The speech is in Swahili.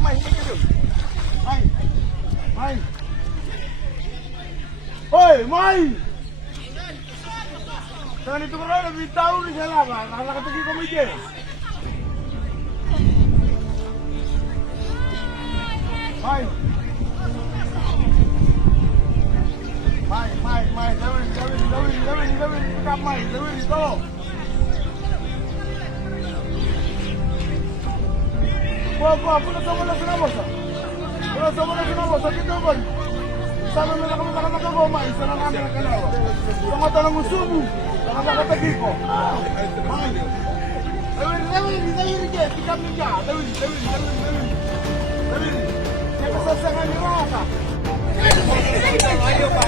Mai, ikut. Mai. Oi, Mai. Jangan itu kalau lebih tahu di sana kan, anak kata kita mikir. Mai. Mai, Dawin, tukar Mai, Dawin itu. Apa sama na sinabasa? Sama na sinabasa, kita ba? Sabi na kami nakakagawa, isa na namin ang kalawa. Sa mata ng usubo, nakakatagi ko. Dawin, tikap niya. Dawin. Kaya kasasangan niyo ka. Ayaw pa.